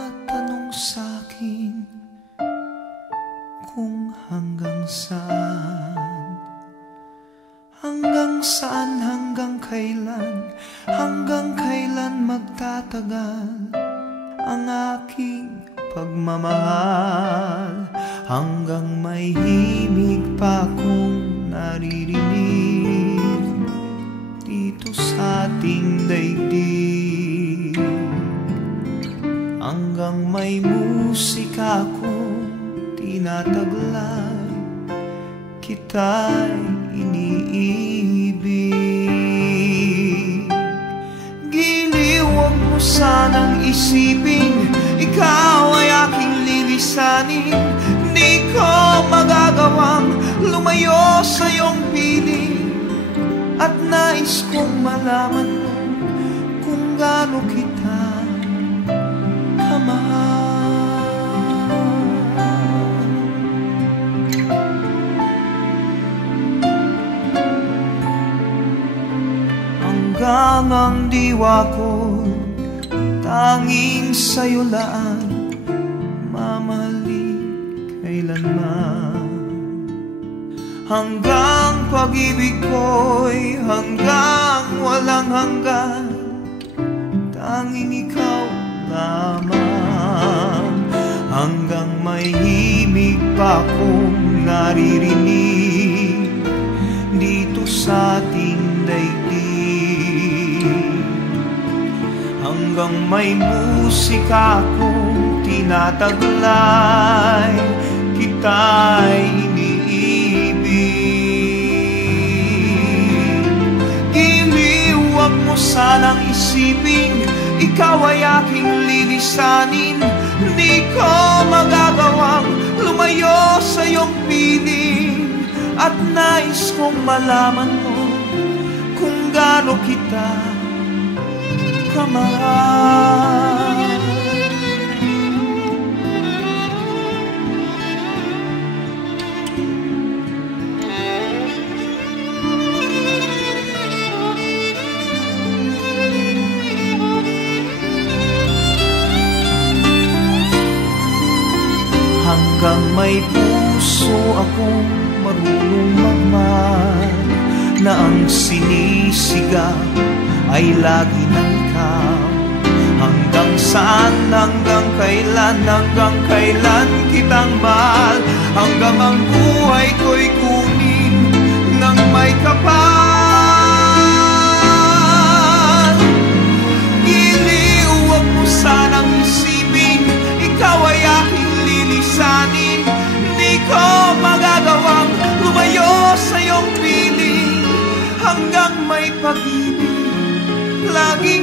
tinatanong sa'kin kung hanggang saan, hanggang kailan magtatagal ang aking pagmamahal, hanggang may himig pa akong naririnig dito sa ating daigdig, hanggang may musika akong tinataglay, kita'y iniibig. Giliw, huwag mo sanang isipin ikaw ay aking lilisanin. Di ko magagawang lumayo sa iyong piling, at nais kong malaman mo kung gaano kita kamahal. Hanggang ang diwa ko tanging sa'yo lang mamahalin kailanman, hanggang pag-ibig ko'y hanggang walang hanggan, tanging ikaw lamang, hanggang may himig pa akong naririnig dito sa ating daigdig, hanggang may musika akong tinataglay, kita'y iniibig. Giliw, huwag mo sanang isipin ikaw ay aking lilisanin. Di ko magagawang lumayo sa iyong piling, at nais kong malaman mo kung gaano kita kamahal. Hanggang may puso akong marunong magmahal, na ang sinisigaw ay lagi ng ikaw. Hanggang saan, hanggang kailan kitang mahal, hanggang ang buhay ko'y kunin ng may kapal. Giliw, huwag mo sanang isipin ikaw ay aking lilisanin. Di ko magagawang lumayo sa iyong piling, hanggang may pag-ibig lagi